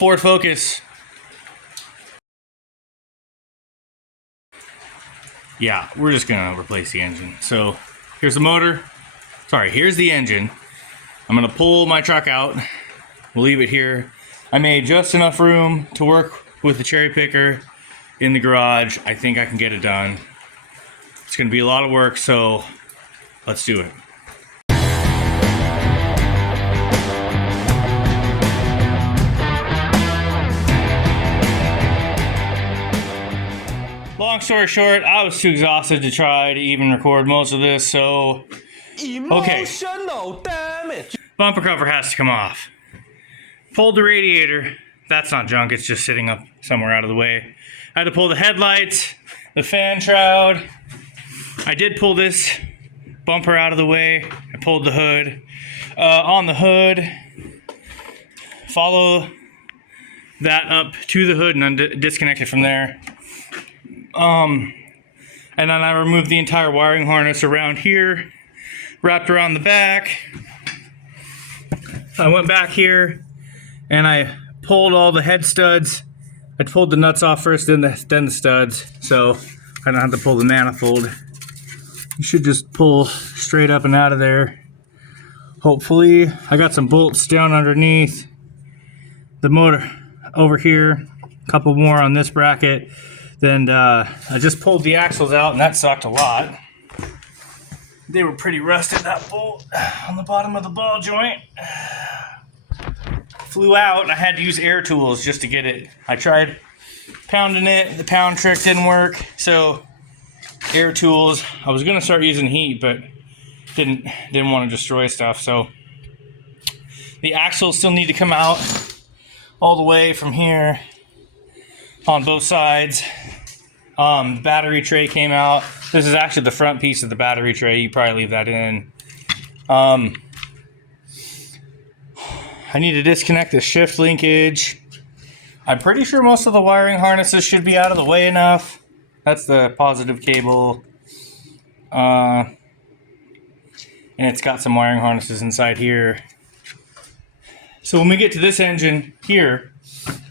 Ford Focus. Yeah, we're just gonna replace the engine. So here's the motor. Sorry, here's the engine. I'm gonna pull my truck out. We'll leave it here. I made just enough room to work with the cherry picker in the garage. I think I can get it done. It's gonna be a lot of work, so let's do it. Long story short, I was too exhausted to try to even record most of this, so okay. Emotional damage. Bumper cover has to come off. Pulled the radiator. That's not junk, it's just sitting up somewhere out of the way. I had to pull the headlights, the fan shroud. I did pull this bumper out of the way. I pulled the hood. On the hood, follow that up to the hood and then disconnect it from there. And then I removed the entire wiring harness around here, wrapped around the back. I went back here and I pulled all the head studs. I pulled the nuts off first, then the studs, so I don't have to pull the manifold. You should just pull straight up and out of there. Hopefully, I got some bolts down underneath the motor over here, a couple more on this bracket. Then I just pulled the axles out, and that sucked a lot. They were pretty rusted, that bolt on the bottom of the ball joint. Flew out, and I had to use air tools just to get it. I tried pounding it, the pound trick didn't work, so air tools. I was gonna start using heat, but didn't want to destroy stuff, so the axles still need to come out all the way from here on both sides. The battery tray came out. This is actually the front piece of the battery tray. You probably leave that in. I need to disconnect the shift linkage. I'm pretty sure most of the wiring harnesses should be out of the way enough. That's the positive cable. And it's got some wiring harnesses inside here. So when we get to this engine here,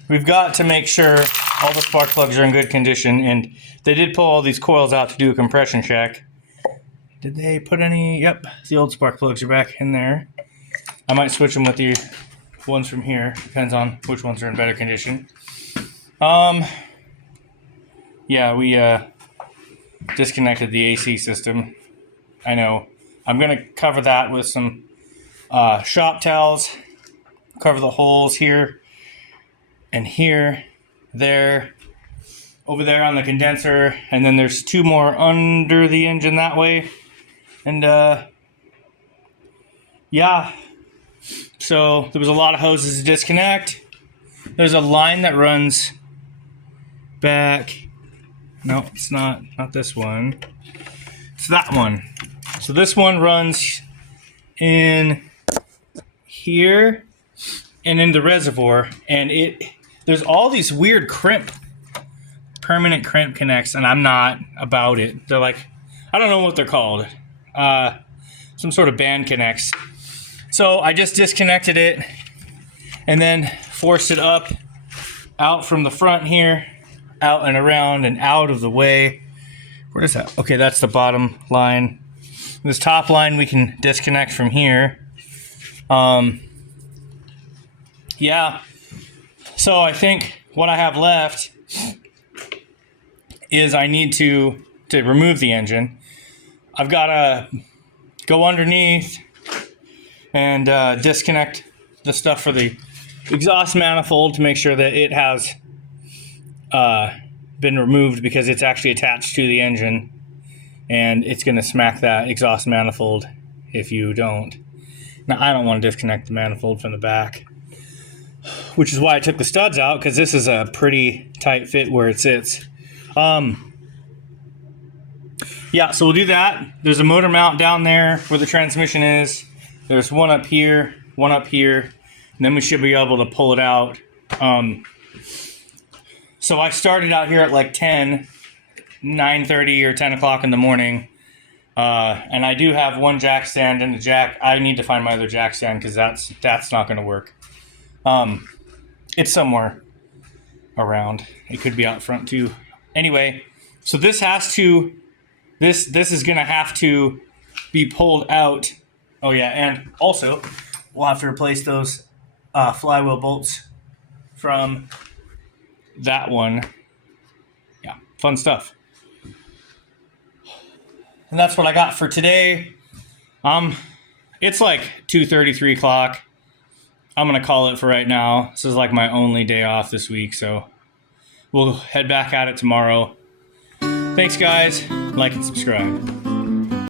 we've got to make sure all the spark plugs are in good condition, and they did pull all these coils out to do a compression check. Did they put any? Yep, the old spark plugs are back in there. I might switch them with the ones from here. Depends on which ones are in better condition. Yeah, we disconnected the AC system. I know. I'm gonna cover that with some shop towels. Cover the holes here and here, there, over there on the condenser, and then there's two more under the engine that way. And yeah, so there was a lot of hoses to disconnect. There's a line that runs back. No, it's not this one. It's that one. So this one runs in here and in the reservoir, and there's all these weird permanent crimp connects, and I'm not about it. They're like, I don't know what they're called. Some sort of band connects. So I just disconnected it and then forced it up, out from the front here, out and around and out of the way. Where is that? Okay, that's the bottom line. This top line we can disconnect from here. Yeah, so I think what I have left is I need to remove the engine. I've got to go underneath and disconnect the stuff for the exhaust manifold to make sure that it has been removed, because it's actually attached to the engine, and it's going to smack that exhaust manifold if you don't. Now, I don't want to disconnect the manifold from the back, which is why I took the studs out, because this is a pretty tight fit where it sits. Yeah, so we'll do that. There's a motor mount down there where the transmission is. There's one up here, and then we should be able to pull it out. So I started out here at like 9:30 or 10 o'clock in the morning. And I do have one jack stand and a jack. I need to find my other jack stand, because that's not going to work. It's somewhere around. It could be out front too. Anyway, so this has to, this is gonna have to be pulled out. Oh yeah, and also we'll have to replace those flywheel bolts from that one. Yeah, fun stuff. And that's what I got for today. It's like 2:30, 3 o'clock. I'm gonna call it for right now. This is like my only day off this week, so we'll head back at it tomorrow. Thanks, guys. Like and subscribe.